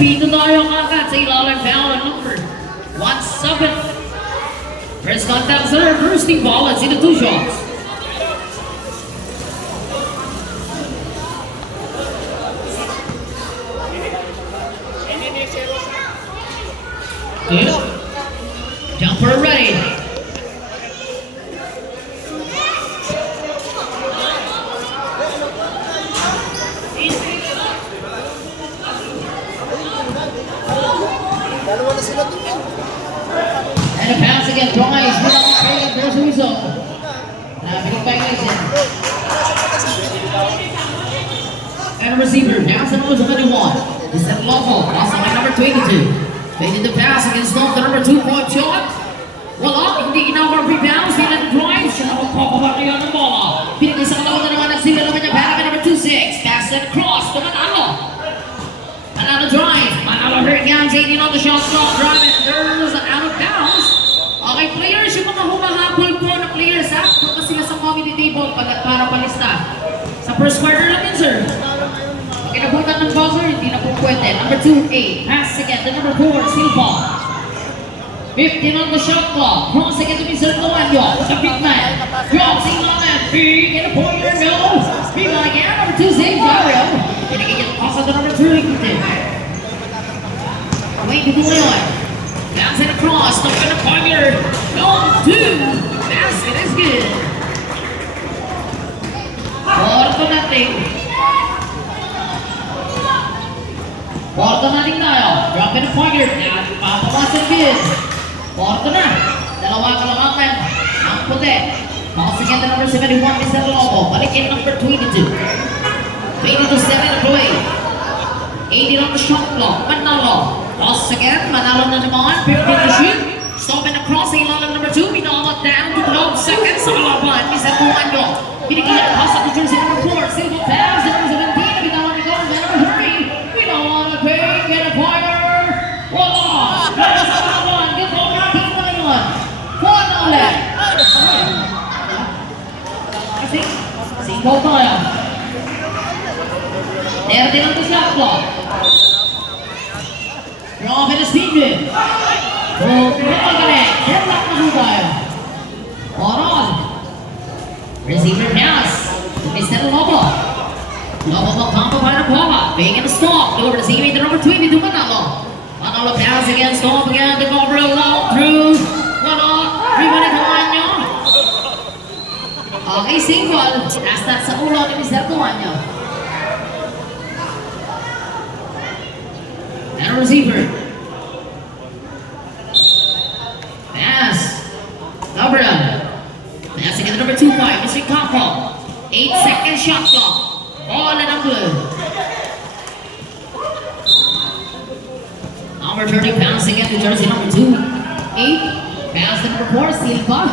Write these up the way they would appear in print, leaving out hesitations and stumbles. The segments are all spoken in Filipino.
Pito tayo kagad sa ilalim foul on number 17. First contact sa first team ball at sino 2 shots. Good. Jumper ready. And a pass again, twice. Without paying, there's a result. And a receiver, now it's number 71. This is Lawful, also by number 22. Faded the pass against off the number 2-point shot. Wala, hindi inawar rebounds. Hindi drive. Siya na magpapabaki ng bola. Pinagay sa kalawang na naman ang sila naman niya. Para number 2-6. Pass and cross to Manalo. Manalo drive. Manalo hurt Gams 18 on the shot clock. Drive and there's an out of bounds. Okay, players, yung mga humahabol po ng players ha. Punta sila sa committee table para palista. Sa first quarter lang yun, sir. Kinabutan ng buzzer, hindi na po pwede. Number 2-8. Pass again to number 4, Silva. 15 on the shot clock. Cross again to Mr. Noanyo. The big man. Drops in on that big. And a pointer, no. Big one again. Number 2, Zane Dario. Pinagigit also to number 3, Ikutin. Wait to do it. Pass and across. Not gonna pointer. No, 2. Basket is good. Porto natin. Porto na rin tayo. Drop in a pointer. At papawasan din. Porto na. Dalawa kalamangan. Ang puti. Toss again to number 71, Mr. Lobo. Balik in number 22. 22-7 to play. 18 on the shot clock. Manalo. Toss again. Manalo na naman. 15 to shoot. Stop in the crossing line of number 2. Minalo down to 12 seconds. Sa kalaban. Mr. Luanyo. Pinigyan. Toss up to jersey number 4. Silva pass. Number 17. Bitawan ni Gomez. Number 3. Get a pointer! Wala! Ganda sa kalaban! Get over ang team na yun! Kuha na ulit! Single tayo. 30 lang to shot clock. Drop in the speed win. Triple connect. Deadlock na po tayo. On. Receiver pass. Mr. Lobo. Lobo magkampo pa ng bola. Big and stop. Over to Ziggy to number 20 to Manalo. Manalo pass again. Stop again. The cover along through. Wala. Rebound at Tuanyo. Okay, single. Nasta sa ulo ni Mr. Tuanyo. And a receiver. Pass. Gabriel. Pass again to number 2-5. Mr. Campo. 8-second shot clock. All in a blue. Number 30 pass again to jersey number 2. 8. Pass to number 4, Silva.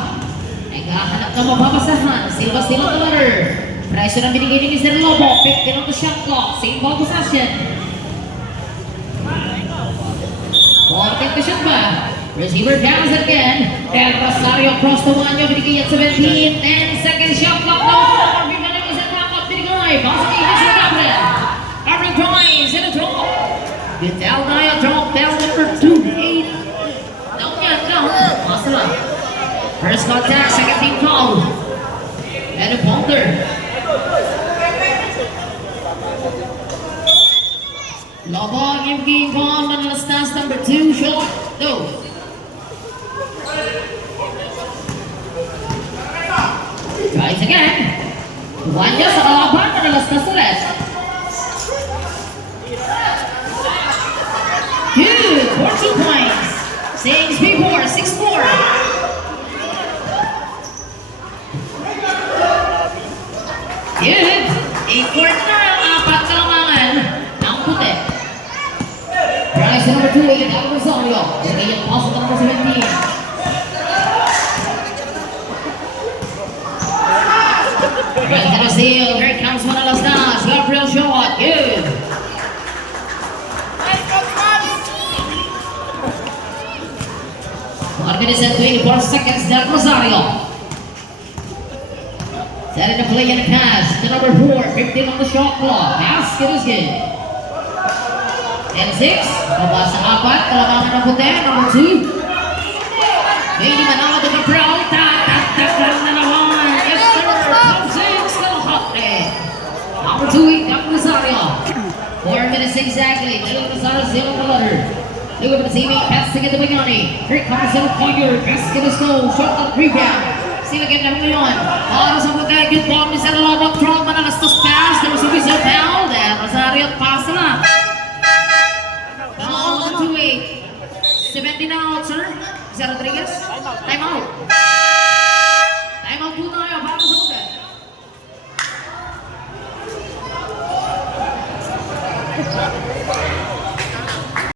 Naghahanap na mababasahan. Silva still on the letter. Pressure ang binigay ni Mr. Lobo. 15 on the shot clock. Same ball possession. 14 to shoot ba? Receiver pass again. Del Rosario across the one. Binigay at 17. 10 second shot clock. Now 4. Possibly missing Gabriel. Gabriel drives in a drop. Vital Naya drop down number 2-8. Down yan, down. Masala. First contact, second team foul. And a Ponter. Lobo, game ball, Manalastas number 2, short. No. Tries again. Wanya sa kalaban, Manalastas ulit. Good, 14 points. 6-4, 6-4. Good. 8-4 na, apat kalamangan ng puti. Price number 2, Del Rosario. Sige yung pass number 17. Right to the seal. Here comes Manalastas. Gabriel shot. Good. Minutes and 24 seconds. Del Rosario. Set in the play and a pass to number 4. 15 on the shot clock. Basket is good. And 6, baba sa 4, kalamangan ng puti, number 2. Lady Manalo to the proud, tatak lang na naman. Yes sir, top 6, Kalahati. Number 2, Dr. Rosario. 4 minutes exactly, Dr. Rosario, 0 the letter. Look at the team, pass to get the Bigani. Here comes the Poyer, pass to the Snow, shot at rebound. Sila game na ngayon. Para sa puti, good ball ni Sir Lobot, Trump, manalastos pass, there was a whistle foul, and Rosario pass na. Foul on 2-8. 17 out, sir. Is that Rodriguez? Time out.